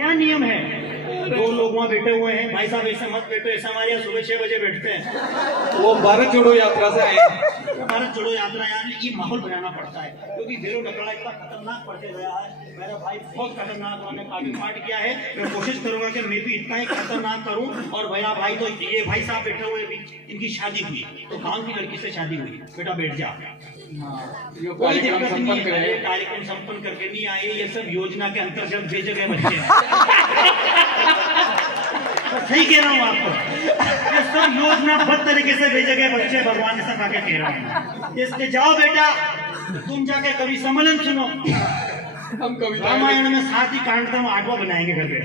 क्या नियम है? दो लोग वहाँ बैठे हुए हैं, भाई साहब ऐसे मत बैठो, ऐसा हमारे यहाँ सुबह 6 बजे बैठते हैं। वो भारत जोड़ो यात्रा से आए। भारत जोड़ो यात्रा यार, ये माहौल बनाना पड़ता है क्योंकि भैरव नकड़ा इतना खतरनाक पड़ते गया है। मेरा भाई बहुत खतरनाक, उन्होंने काफी पार्ट किया है। मैं कोशिश करूंगा कि मैं भी इतना ही खतरनाक करूं। और मेरा भाई तो ये भाई साहब बैठे हुए भी, इनकी शादी हुई तो गांव की लड़की से शादी हुई, बेटा बैठ जा, कोई दिक्कत नहीं है, कार्यक्रम संपन्न करके नहीं आए। ये सब योजना के अंतर्गत भेजे गए बच्चे हैं। सही कह रहा हूँ आपको, ये सब योजनाबद्ध तरीके से भेजे गए बच्चे, भगवान ने सब आके कह रहा हूँ। इसलिए जाओ बेटा, तुम जाके कवि सम्मेलन सुनो। हम कविता रामायण में 7 ही कांड था, हम 8वां बनाएंगे घर पे।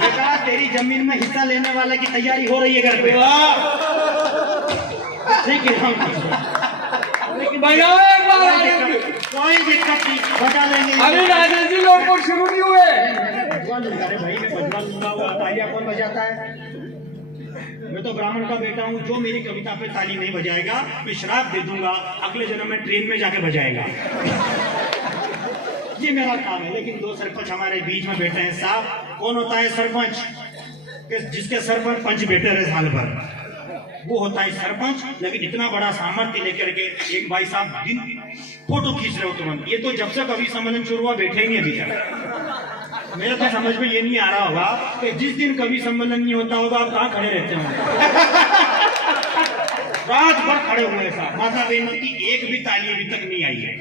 बेटा तेरी जमीन में हिस्सा लेने वाले की तैयारी हो रही है घर पे। सही कह रहा हूँ, कोई दिक्कत नहीं, बता लेंगे। अभी राजेश जी लोग को शुरू नहीं हुए। अरे भाई मैं बजवा लूंगा, वो तालियां कौन बजाता है? मैं तो ब्राह्मण का बेटा हूँ, जो मेरी कविता पे ताली नहीं बजाएगा मैं श्राप दे दूंगा, अगले जन्म में ट्रेन में जाके बजाएगा। ये मेरा काम है। लेकिन 2 सरपंच हमारे बीच में बैठे हैं साहब। कौन होता है सरपंच? जिसके सर पर पंच बैठे रहे साल भर, वो होता है सरपंच। लेकिन इतना बड़ा सामर्थ्य लेकर के एक भाई साहब दिन फोटो खींच रहे हो तुरंत। ये तो जब से कवि सम्मेलन शुरू हुआ बैठे ही अभी तक। मेरे तो समझ में ये नहीं आ रहा होगा कि जिस दिन कवि सम्मेलन नहीं होता होगा आप कहाँ खड़े रहते होंगे। रात भर खड़े हुए साहब। माता बहनों की एक भी ताली अभी तक नहीं आई है।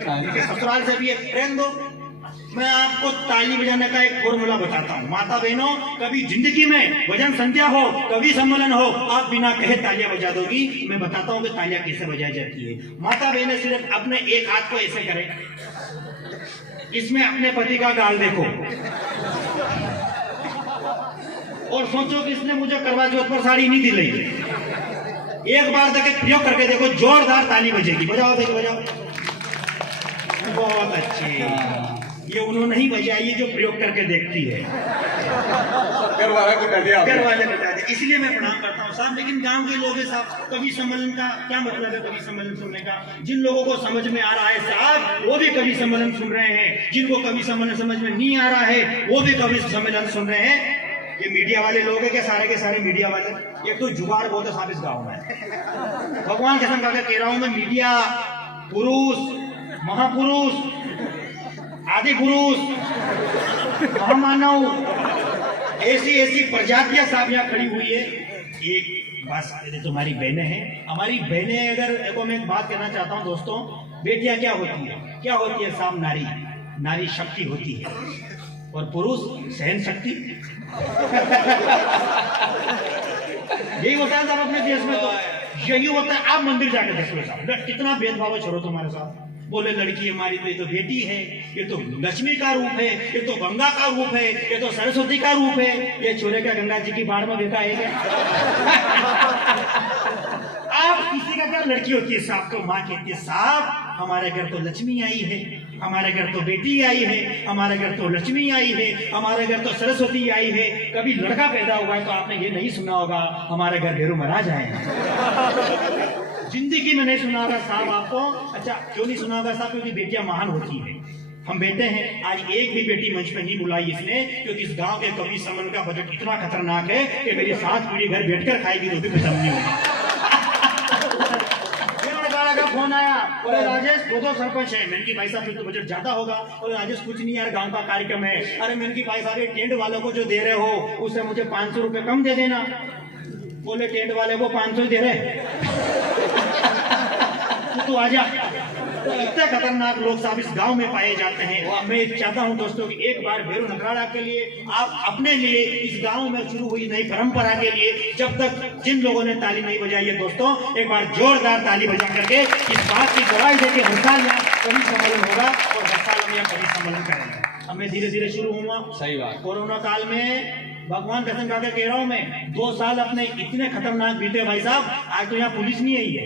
ससुराल से भी एक ट्रेन दो। मैं आपको ताली बजाने का एक फॉर्मूला बताता हूँ। माता बहनों, कभी जिंदगी में भजन संध्या हो, कवि सम्मेलन हो, आप बिना कहे तालियां बजा दोगी। मैं बताता हूँ कि तालियां कैसे बजाई जाती है। माता बहनें सिर्फ अपने एक हाथ को ऐसे करें, इसमें अपने पति का गाल देखो और सोचो कि इसने मुझे करवा चौथ पर साड़ी नहीं दिलाई। एक बार तक प्रयोग करके देखो, जोरदार ताली बजेगी। बजाओ देखो, बजाओ। बहुत अच्छी। ये उन्होंने ही बजाई है जो प्रयोग करके देखती है। घर वाला को बता दिया, घर वाले बता दे। इसलिए मैं प्रणाम करता हूँ साहब। लेकिन गांव के लोग हैं साहब, कवि सम्मेलन का क्या मतलब है? कवि सम्मेलन सुनने का जिन लोगों को समझ में आ रहा है साहब, वो भी कवि सम्मेलन सुन रहे हैं। जिनको कवि सम्मेलन समझ में नहीं आ रहा है, वो भी कवि सम्मेलन सुन रहे हैं। ये मीडिया वाले लोग हैं, के सारे मीडिया वाले। एक तो जुगाड़ बहुत है साहब इस गाँव में। भगवान कसम खा के कह रहा हूँ मैं, मीडिया पुरुष, महापुरुष, आदि पुरुष, महामानव, ऐसी प्रजातियां साहब यहाँ खड़ी हुई है। एक बात तुम्हारी बहनें हैं, हमारी बहनें। अगर देखो, मैं एक बात कहना चाहता हूँ दोस्तों, बेटियां क्या होती है? क्या होती है साहब? नारी, नारी शक्ति होती है। और पुरुष सहन शक्ति। यही होता है साहब अपने देश में, तो यही होता है। आप मंदिर जाकर देखो साहब, कितना भेदभाव छोड़ो तुम्हारे साथ। बोले लड़की हमारी तो ये तो बेटी है, ये तो लक्ष्मी का रूप है, ये तो गंगा का रूप है, ये तो सरस्वती का रूप है। ये छोरे का गंगा जी की बाढ़ में देखा है क्या? आप किसी का घर लड़की होती है साहब तो माँ कहती है साहब हमारे घर तो लक्ष्मी आई है, हमारे घर तो बेटी आई है, हमारे घर तो लक्ष्मी आई है, हमारे घर तो सरस्वती आई है। कभी लड़का पैदा हुआ है तो आपने ये नहीं सुना होगा हमारे घर भैरव महाराज आए हैं। जिंदगी में नहीं सुना होगा साहब आपको। अच्छा क्यों नहीं सुना होगा साहब? क्योंकि बेटियां महान होती है। हम बेटे हैं, आज एक भी बेटी मंच पे नहीं बुलाई इसने, क्योंकि इस गांव के कवि सम्मेलन का बजट इतना खतरनाक है कि मेरी 7 पीढ़ी घर बैठकर खाएगी तो भी खत्म नहीं होगी। का फोन आया, बोले राजेश 2 सरपंच है। मैंने की भाई साहब फिर तो बजट ज्यादा होगा। बोले राजेश कुछ नहीं यार, गांव का कार्यक्रम है। अरे मैंने की भाई साहब ये टेंट वालों को जो दे रहे हो उससे मुझे 500 रुपए कम दे देना। बोले टेंट वाले को 500 दे रहे, तू आ जा। तो इतने खतरनाक लोग साहब इस गांव में पाए जाते हैं। मैं चाहता हूं दोस्तों कि एक बार भैरव नगराड़ा के लिए, आप अपने लिए, इस गांव में शुरू हुई नई परंपरा के लिए, जब तक जिन लोगों ने ताली नहीं बजाई है दोस्तों, एक बार जोरदार ताली बजा करके इस बात की गवाही दे कि हर साल यहाँ कवि सम्मेलन होगा और हर साल हम यहाँ कवि सम्मेलन करेंगे। अब मैं धीरे धीरे शुरू हुआ। सही बात। कोरोना काल में भगवान कसम खा के कह रहा हूँ मैं, 2 साल अपने इतने खतरनाक बीते भाई साहब। आज तो यहाँ पुलिस नहीं आई है।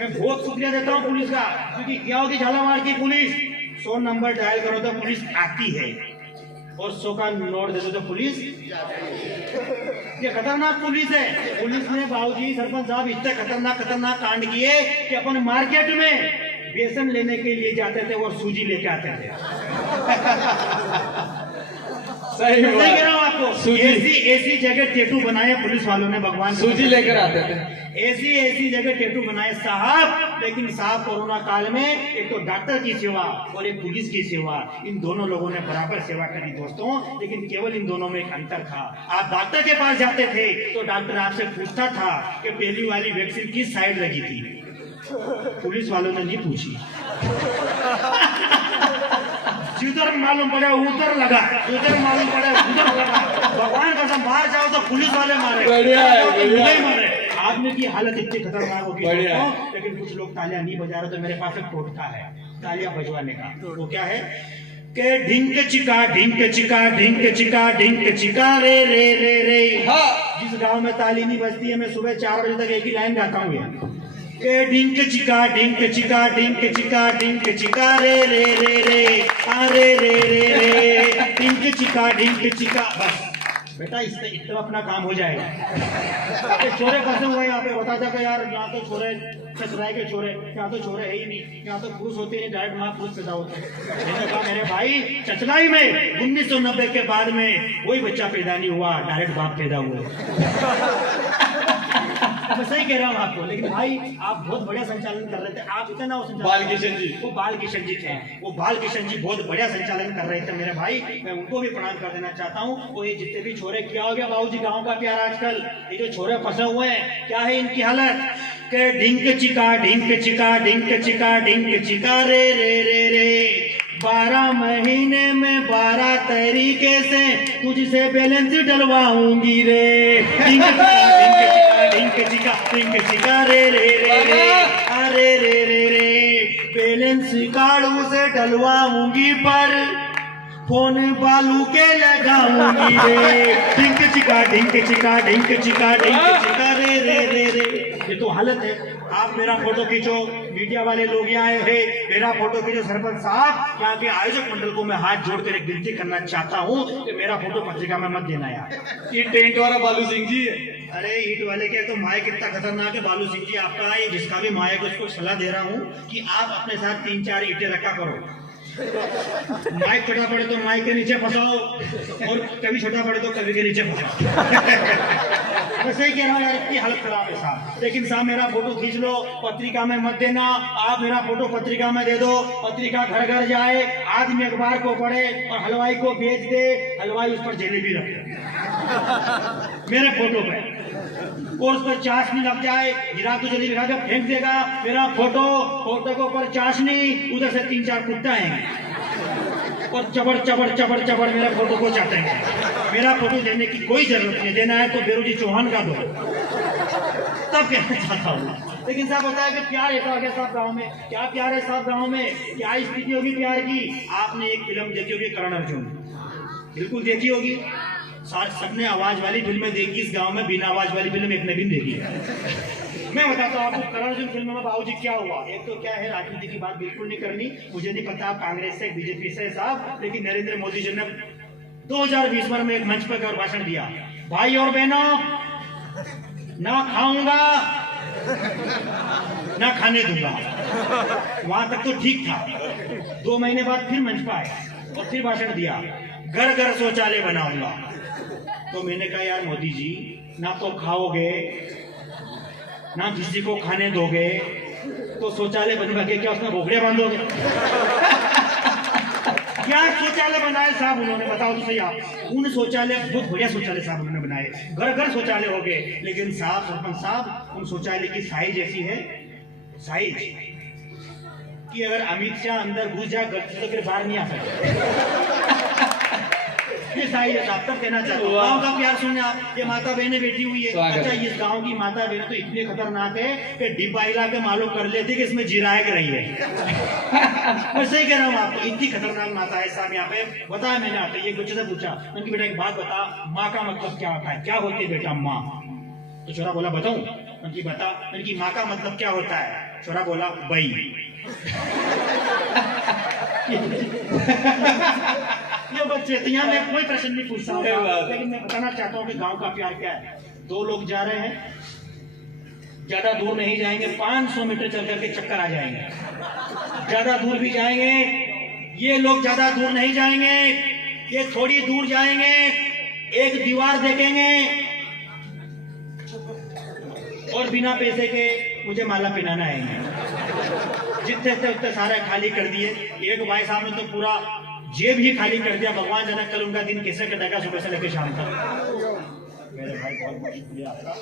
मैं बहुत शुक्रिया देता हूँ पुलिस का, क्योंकि क्या होगी झालावाड़ की पुलिस 100 नंबर डायल करो तो पुलिस आती है, और 100 का नोट दे दो तो पुलिस। ये खतरनाक पुलिस है। पुलिस ने बाबूजी सरपंच साहब इतने खतरनाक कांड किए कि अपन मार्केट में बेसन लेने के लिए जाते थे और सूजी लेके आते थे। सही मैं बात। कह रहा हूँ आपको, सूजी। ऐसी जगह टेटू बनाए पुलिस वालों ने, भगवान की सूजी कसम। लेकर आते थे। ऐसी जगह टेटू बनाए साहब, लेकिन साहब कोरोना काल में एक तो डॉक्टर की सेवा और एक पुलिस की सेवा, इन दोनों लोगों ने बराबर सेवा करी दोस्तों। लेकिन केवल इन दोनों में एक अंतर था, आप डॉक्टर के पास जाते थे तो डॉक्टर आपसे पूछता था कि पहली वाली वैक्सीन किस साइड लगी थी, पुलिस वालों ने नहीं पूछी। जिधर मालूम पड़े उधर लगा, उधर मालूम पड़े उधर लगा। भगवान कसम, बाहर जाओ तो पुलिस वाले मारे, बढ़िया है, तो बढ़िया मुझे है। मारे। आदमी की हालत इतनी खतरनाक होगी बढ़िया है। दोस्तों, लेकिन कुछ लोग तालियां नहीं बजा रहे। तो मेरे पास एक टोटका है तालियां बजवाने का। वो क्या है के ढिंक चिका ढिंक चिका ढिंक चिका ढिंक चिका रे रे रे रे। हाँ। जिस गांव में ताली नहीं बजती है, मैं सुबह 4 बजे तक एक ही लाइन गाता हूँ के ढिंक चिका ढिंक चिका ढिंक चिका ढिंक चिका रे रे रे रे रे रे रे रे ढिंक चिका ढिंक चिका। बस बेटा, इससे इतना अपना काम हो जाएगा। ये छोरे फंसे हुए हैं यहाँ पे, बता था कि यार यहाँ तो छोरे ससुराल के छोरे, यहाँ तो छोरे है ही नहीं, यहाँ तो पुरुष होते नहीं, डायरेक्ट वहाँ पुरुष पैदा होते हैं। मैंने कहा मेरे भाई, चचलाई में 1990 के बाद में कोई बच्चा पैदा नहीं हुआ, डायरेक्ट बाप पैदा हुआ। मैं सही कह रहा हूँ आपको। लेकिन भाई आप बहुत बढ़िया संचालन कर रहे थे, आप इतना वो संचालन, बाल किशन जी। वो बाल किशन जी थे, वो बाल किशन जी बहुत बढ़िया संचालन कर रहे थे मेरे भाई। मैं उनको भी प्रणाम कर देना चाहता हूँ। वो ये जितने भी छोरे, क्या हो गया बाबूजी गाँव का प्यार आजकल, ये जो छोरे फंसे हुए हैं, क्या है इनकी हालत के ढिंक चिका ढिंक चिका ढिंक चिका ढिंक चिका रे रे रे रे। 12 महीने में 12 तरीके से तुझसे बैलेंस डलवाऊंगी रे। ढिंक चिका ढिंक चिका रे रे रे रे अरे रे रे रे। बैलेंस काड़ू से डलवाऊंगी पर फोन बालू के लगाऊंगी रे। ढिंक चिका ढिंक चिका ढिंक चिका ढिंक चिका रे रे रे रे। ये तो हालत है। आप मेरा फोटो खींचो, मीडिया वाले लोग यहाँ आए हैं, मेरा फोटो खींचो। सरपंच साहब, यहाँ के आयोजक मंडल को मैं हाथ जोड़कर एक विनती करना चाहता हूँ कि मेरा फोटो पत्रिका में मत देना यार। ये टेंट वाला बालू सिंह जी है। अरे ईट वाले के तो माइक इतना खतरनाक है बालू सिंह जी आपका। ये जिसका भी माइक उसको सलाह दे रहा हूँ कि आप अपने साथ 3-4 ईंटें रखा करो। माइक छोटा पड़े तो माइक के नीचे फंसाओ, और कभी छोटा पड़े तो कभी के नीचे फंसाओ। मैं सही कह रहा हूँ यार, इतनी हालत खराब है साहब। लेकिन साहब मेरा फोटो खींच लो, पत्रिका में मत देना। आप मेरा फोटो पत्रिका में दे दो, पत्रिका घर घर जाए, आदमी अखबार को पढ़े और हलवाई को भेज दे, हलवाई उस पर जलेबी रखे मेरे फोटो पे, और उस पर चाशनी लग जाए, गिरा तो जलेबी खा के फेंक देगा। मेरा फोटो के ऊपर चाशनी, उधर से 3-4 कुत्ता आएंगे और चबड़ चबड़ चबड़ चबड़ मेरे फोटो को चाटेंगे। मेरा फोटो देने की कोई जरूरत नहीं, देना है तो बेरोजी चौहान का दो, तब कहना चाहता हूँ। लेकिन साहब बताया कि प्यार ऐसा हो गया साहब गाँव में। क्या प्यार है साहब गाँव में, क्या स्थिति होगी प्यार की। आपने एक फिल्म देखी होगी करण अर्जुन, बिल्कुल देखी होगी। सबने आवाज वाली फिल्में देखी, इस गांव में बिना आवाज वाली फिल्म एक ने भी देखी है। मैं बताता हूँ आपको करण अर्जुन फिल्म में बाबूजी क्या हुआ। एक तो क्या है, राजनीति की बात बिल्कुल नहीं करनी, मुझे नहीं पता आप कांग्रेस से बीजेपी से साहब, लेकिन नरेंद्र मोदी जी ने 2020 में एक मंच पर भाषण दिया, भाई और बहनों, ना खाऊंगा ना खाने दूंगा। वहां तक तो ठीक था। 2 महीने बाद फिर मंच पर आए और फिर भाषण दिया, घर घर शौचालय बनाऊंगा। तो मैंने कहा यार मोदी जी, ना तो खाओगे ना किसी को खाने दोगे, तो शौचालय बनवा के क्या उसमें बोगड़े बांधोगे? क्या शौचालय बनाए साहब उन्होंने, बताओ तो सही आप। उन शौचालय, बहुत बढ़िया शौचालय साहब उन्होंने बनाए, घर घर शौचालय हो गए। लेकिन साहब, सरपंच साहब, उन शौचालय की साइज ऐसी है, साइज कि अगर अमित शाह अंदर घुस जाए गलती तो फिर बाहर नहीं आ सकते। ये साइज है साहब, तब कहना चाहता हूँ। गाँव का प्यार सुनने आप, ये माता बहनें बैठी हुई है। अच्छा, इस गांव की माता बहनें तो इतने खतरनाक है कि डिब्बा हिला के मालूम कर लेते कि इसमें जीरा है कि रही है। मैं सही कह रहा हूँ आपको, इतनी खतरनाक माता है साहब यहाँ पे। बताया मैंने आते ये बच्चे से पूछा, उनकी बेटा एक बात बता, माँ का मतलब क्या होता है, क्या होती है बेटा माँ? तो छोरा बोला बताऊं? उनकी बता, उनकी माँ का मतलब क्या होता है? छोरा बोला बई। ये बच्चे, यहाँ मैं कोई प्रश्न नहीं पूछता हूँ, लेकिन मैं बताना चाहता हूँ कि गांव का प्यार क्या है। 2 लोग जा रहे हैं, ज्यादा दूर नहीं जाएंगे, 500 मीटर चल करके चक्कर आ जाएंगे। ज्यादा दूर भी जाएंगे, ये लोग ज्यादा दूर नहीं जाएंगे, ये थोड़ी दूर जाएंगे, एक दीवार देखेंगे और बिना पैसे के मुझे माला पहनाना है। जितने थे उतने सारे खाली कर दिए। एक भाई साहब ने तो पूरा जेब ही खाली कर दिया। भगवान जाने कल उनका दिन कैसे कटेगा, सुबह से लेकर शाम तक। मेरे भाई बहुत बहुत शुक्रिया आपका।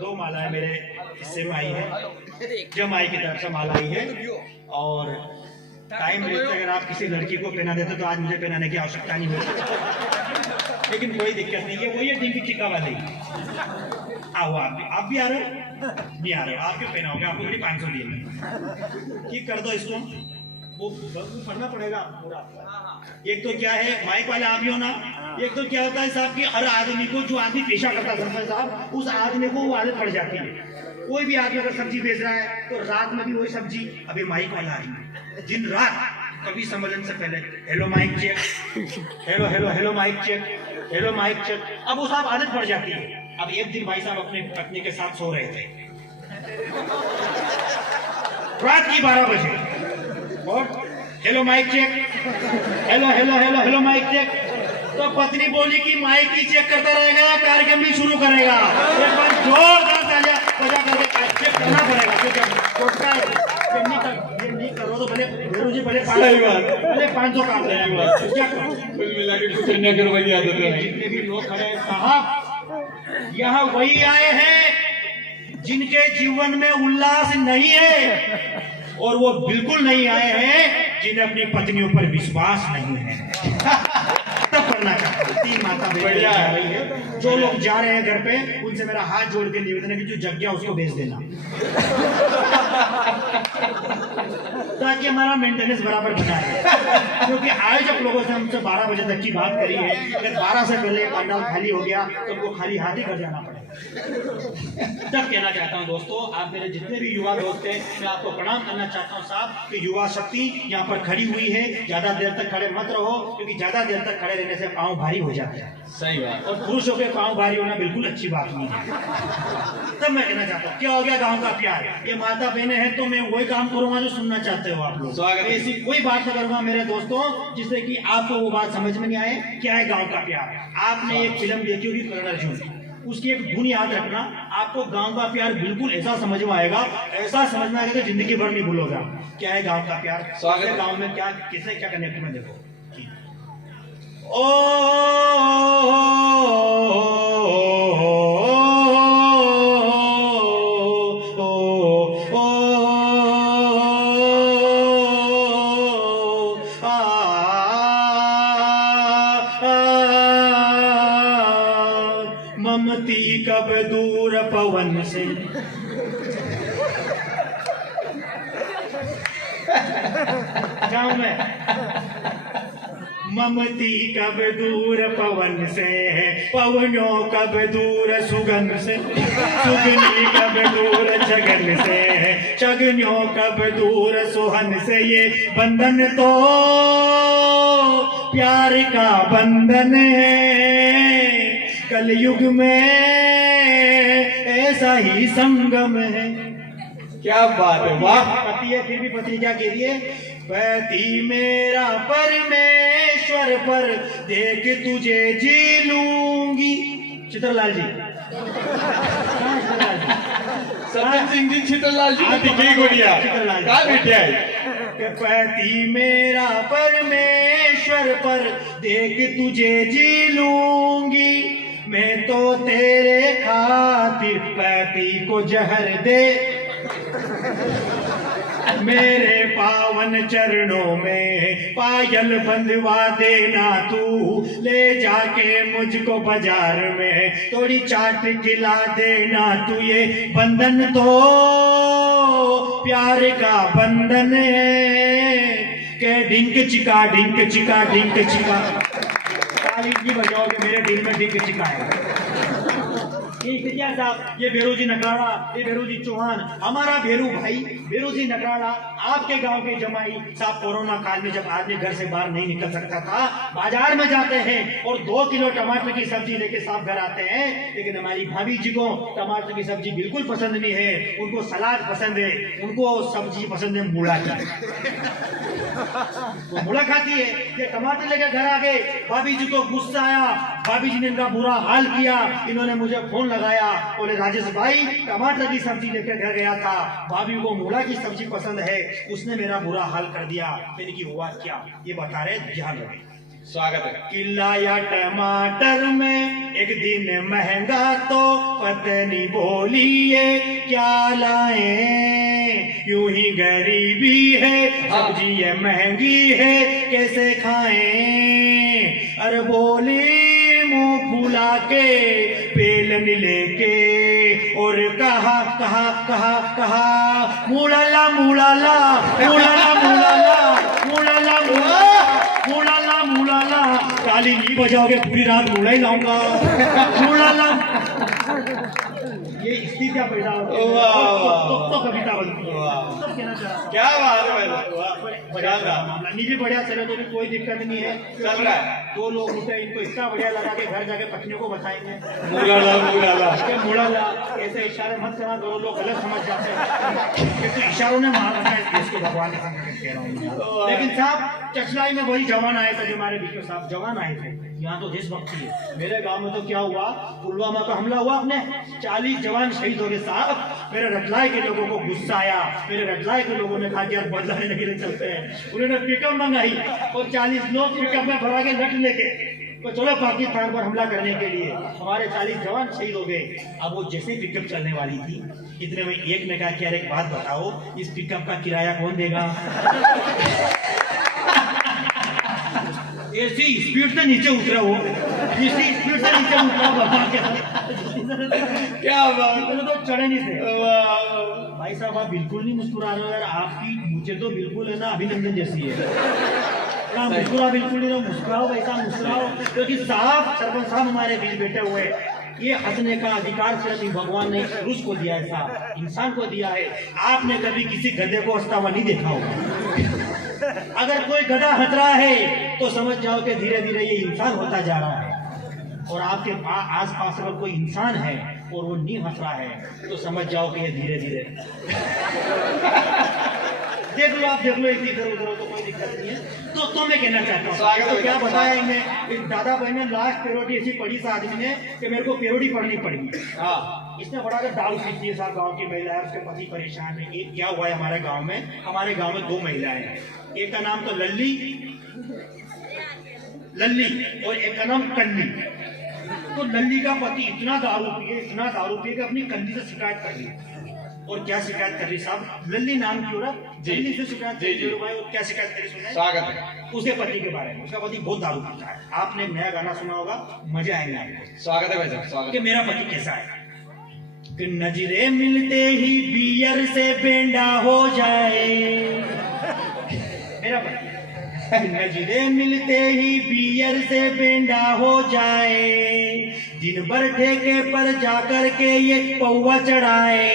2 मालाएं मेरे हिस्से में आई है, जो माई की तरफ से माला आई है। और टाइम रहते अगर आप किसी लड़की को पहना देते तो आज मुझे पहनाने की आवश्यकता नहीं होती, लेकिन कोई दिक्कत नहीं है। वही है डिंकी चिक्का वाले। आओ आप भी आ रहे हो? नहीं आ रहे हो? आप क्यों पहनाओगे? आपको मेरी 500 दिए। ठीक कर दो इसको, वो पढ़ना पड़ेगा पूरा। एक तो क्या है, माइक वाले आप ही हो ना। एक तो क्या होता है साहब कि हर आदमी को, जो आदमी पेशा करता है सरपंच साहब, उस आदमी को वो आदत पड़ जाती है। कोई भी आदमी अगर सब्जी बेच रहा है तो रात में भी वही सब्जी। अभी माइक वाला आदमी दिन रात कभी सम्मेलन से पहले hello mic check, hello hello hello mic check, hello mic check. अब वो साहब आदत पड़ जाती है। अब एक दिन भाई साहब अपने पत्नी के साथ सो रहे थे रात की 12 बजे, और hello mic check, hello hello hello hello mic check. तो पत्नी बोली कि माइक ही चेक करता रहेगा या कार्यक्रम भी शुरू करेगा? एक बार जोरदार तालियां बजा करके चेक करना पड़ेगा। ये नहीं करो तो भले जी भले 500 काम देना, क्या करो? कुल मिला के कुछ अन्य करवाई आदत है। जितने भी लोग खड़े हैं साहब, यहाँ वही आए हैं जिनके जीवन में उल्लास नहीं है, और वो बिल्कुल नहीं आए हैं जिन्हें अपनी पत्नियों पर विश्वास नहीं है। तब करना चाहता हूँ। 3 माता बहनें जा रही है। जो लोग जा रहे हैं घर पे, उनसे मेरा हाथ जोड़ के निवेदन है कि जो जग गया उसको भेज देना, ताकि हमारा मेंटेनेंस बराबर बना रहे। क्योंकि आयोजक लोगों से हमसे 12 बजे तक की बात करी है। अगर 12 से पहले पंडाल खाली हो गया तो वो खाली हाथ ही कर जाना पड़ेगा। तब कहना चाहता हूँ दोस्तों, आप मेरे जितने भी युवा दोस्त हैं, मैं आपको प्रणाम करना चाहता हूँ साहब कि युवा शक्ति यहाँ पर खड़ी हुई है। ज्यादा देर तक खड़े मत रहो, क्योंकि ज्यादा देर तक खड़े रहने से पाँव भारी हो जाते हैं। सही बात। और पुरुषों के पाँव भारी होना बिल्कुल अच्छी बात नहीं है। तब मैं कहना चाहता हूँ, क्या हो गया गाँव का प्यार? ये माता बहनें हैं तो मैं वही काम करूंगा जो सुनना चाहते हो आप लोग। ऐसी कोई बात नहीं करूंगा मेरे दोस्तों जिससे कि आपको वो बात समझ में नहीं आए। क्या है गाँव का प्यार? आपने एक फिल्म देखी होगी करण अर्जुन, उसकी एक धुन याद रखना। आपको गांव का प्यार बिल्कुल ऐसा समझ में आएगा, ऐसा समझ में आएगा कि जिंदगी भर नहीं भूलोगा। क्या है गांव का प्यार? स्वागत। गांव में क्या किसने क्या करने में देखो। ममती कब दूर पवन से, गाँव में ममती कब दूर पवन से, पवनों कब दूर सुगंध से, सुगनी कब दूर छगन से, छगनियों कब दूर सुहन से। ये बंधन तो प्यार का बंधन है, कलयुग में ऐसा ही संगम है। क्या बात है, वाह। पति है फिर भी पत्नी क्या कह रही है? पति मेरा परमेश्वर पर देख तुझे जी लूंगी। चित्रलाल जी, सत्यन सिंह जी, चित्रलाल जी गोड़िया क्या बैठे है? पति मेरा परमेश्वर पर देख तुझे जी लूंगी, मैं तो तेरे खातिर पति को जहर दे, मेरे पावन चरणों में पायल बंधवा देना तू, ले जाके मुझको बाजार में थोड़ी चाट खिला देना तू। ये बंधन तो प्यार का बंधन है, के डिंक चिका डिंक चिका डिंक चिका। ताली की बजाओगे मेरे दिल में डिंक चिका है। ये क्या साहब, ये भेरूजी नकराड़ा, ये भेरूजी चौहान, हमारा भेरू भाई भेरूजी नकराड़ा, आपके गांव के जमाई साहब। कोरोना काल में जब आदमी घर से बाहर नहीं निकल सकता था, बाजार में जाते हैं और 2 किलो टमाटर की सब्जी लेके साहब घर आते हैं। लेकिन हमारी भाभी जी को टमाटर की सब्जी बिल्कुल पसंद नहीं है, उनको सलाद पसंद है, उनको सब्जी पसंद है मूला की। वो मूला खाती है। ये टमाटर लेकर घर आ गए, भाभी जी को गुस्सा आया, भाभी जी ने इनका बुरा हाल किया। इन्होंने मुझे फोन लगाया, बोले राजेश भाई टमाटर की सब्जी लेकर घर गया था, भाभी को मूला की सब्जी पसंद है, उसने मेरा बुरा हाल कर दिया। मैंने की हुआ क्या, ये बता रहे, ध्यान रखें। स्वागत है। किलाया टमाटर में एक दिन महंगा तो पत्नी बोली ये क्या लाएं, यूं ही गरीबी है, सब्जी ये महंगी है, कैसे खाएं। अरे बोली मुंह फुला के पेलन लेके और कहा कहा कहा कहा मुड़ाला मुड़ाला मुड़ाला मुड़ाला मुड़ाला मुड़ाला मुड़ाला, ताली नहीं बजाओगे पूरी रात मुड़ा ही लाऊंगा। मुड़ाला, ये स्थिति क्या पैदा होती है, तो कविता बनती है। क्या बात है, बढ़िया निजी बढ़िया चले तो भी कोई दिक्कत नहीं है, चल रहा है। 2 लोग उठे, इनको इतना बढ़िया लगा के घर जाके पत्नियों को बताएंगे मुड़ाला। ऐसे इशारे मत करना, 2 लोग गलत समझ जाते हैं। तो इशारों ने मार रखा है, इसको भगवान के संग कह रहा हूँ। लेकिन साहब चचलाई में वही जवान आए थे, जो हमारे बीच में साहब जवान आए थे। यहाँ तो देशभक्ति है। मेरे गांव में तो क्या हुआ, पुलवामा का हमला हुआ, अपने 40 जवान शहीद हो गए साहब। मेरे रतलाई के लोगों को गुस्सा आया, मेरे रतलाई के लोगों ने कहा कि यार बदला लेने के लिए चलते हैं। उन्होंने पिकअप मंगाई और 40 लोग पिकअप में भरा के लट लेके तो चलो पाकिस्तान पर हमला करने के लिए। हमारे 40 जवान शहीद हो गए। अब वो जैसे पिकअप चलने वाली थी, इतने में एक ने कहा कि यार एक बात बताओ, इस पिकअप का किराया कौन देगा। ऐसी स्पीड से नीचे उतरा वो, इसी स्पीड से नीचे उतरा भगवान के क्या बात, तो चढ़े नहीं थे। भाई साहब आप बिल्कुल नहीं मुस्कुरा रहे हो यार, आपकी मुझे तो बिल्कुल है ना अभिनंदन जैसी है। मुस्कुरा बिल्कुल नहीं, मुस्कुराओ वैसा मुस्कुराओ, क्योंकि साहब सरपंच साहब हमारे बीच बैठे हुए, ये हंसने का अधिकार सिर्फ भगवान ने पुरुष को दिया है, साहब इंसान को दिया है। आपने कभी किसी गधे को हंसता हुआ नहीं देखा होगा। अगर कोई गधा हंस रहा है तो समझ जाओ कि धीरे धीरे ये इंसान होता जा रहा है। और आपके आस पास अगर कोई इंसान है और वो नहीं हंस रहा है तो समझ जाओ कि ये धीरे धीरे देख लो, आप देख लो, एक इधर उधर हो तो कोई दिक्कत नहीं है। तो मैं कहना चाहता हूँ तो क्या बताया इन्हें, दादा भाई ने लास्ट पेरोडी ऐसी पढ़ी था आदमी ने कि मेरे को पेरोडी पढ़नी पड़ेगी। इसने बड़ा कर दारू पीती है साहब, गाँव की महिला है, उसके पति परेशान है। एक क्या हुआ है हमारे गाँव में 2 महिलाएं हैं, एक का नाम तो लल्ली और एक का नाम कन्नी। तो लल्ली का पति इतना दारू पिए कि अपनी कन्नी से शिकायत कर ली। और क्या शिकायत कर रही साहब, लल्ली नाम की औरत लल्ली से शिकायत कर रही भाई। और क्या शिकायत करी सुना, स्वागत है, उसके पति के बारे में। उसका पति बहुत दारू पीता है। आपने एक नया गाना सुना होगा, मजा आएंगे आपको। स्वागत है भाई साहब, स्वागत कि मेरा पति कैसा है कि नजरे मिलते ही बियर से बेंडा हो जाए। मेरा पति नजरे मिलते ही बियर से बेंडा हो जाए, दिन भर ठेके पर जाकर के ये पौवा चढ़ाए।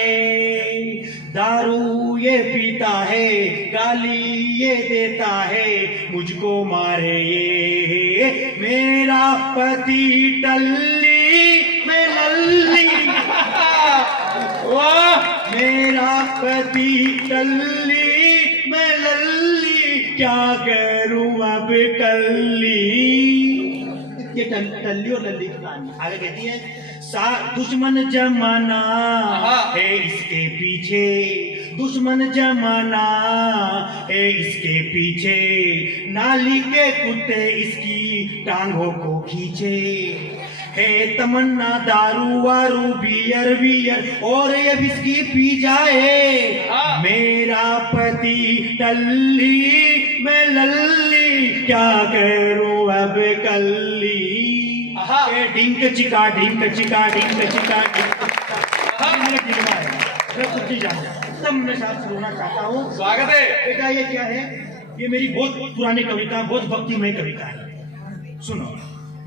दारू ये पीता है, गाली ये देता है, मुझको मारे ये मेरा पति टल्ली में लल्ली। वाह, मेरा पति टल्ली में लल्ली, क्या करूं अब कल्ली। ये टल्ली और लल्ली की कहानी आगे कहती है, दुश्मन जमाना है इसके पीछे, दुश्मन जमाना है इसके पीछे, नाली के कुत्ते इसकी टांगों को खींचे। है तमन्ना दारू वारू बियर और ये विस्की पी जाए। मेरा पति टल्ली में लल्ली, क्या करूं अब कल्ली। डिंक चिका डिंक चिका डिंक चिका सब मैं साथ सुनना चाहता हूँ। स्वागत है बेटा, ये क्या है, ये मेरी बहुत पुरानी कविता, बहुत भक्तिमय कविता है। सुनो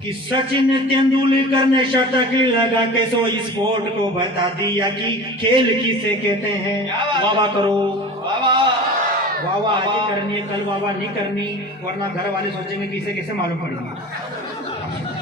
कि सचिन तेंदुलकर ने शतक लगा के सो स्पोर्ट को बता दिया कि खेल किसे कहते हैं। वाह वाह करो, वाह वाह आज ही करनी है, कल वाह वाह नहीं करनी, वरना घर वाले सोचेंगे कि इसे कैसे मालूम पड़ेगी।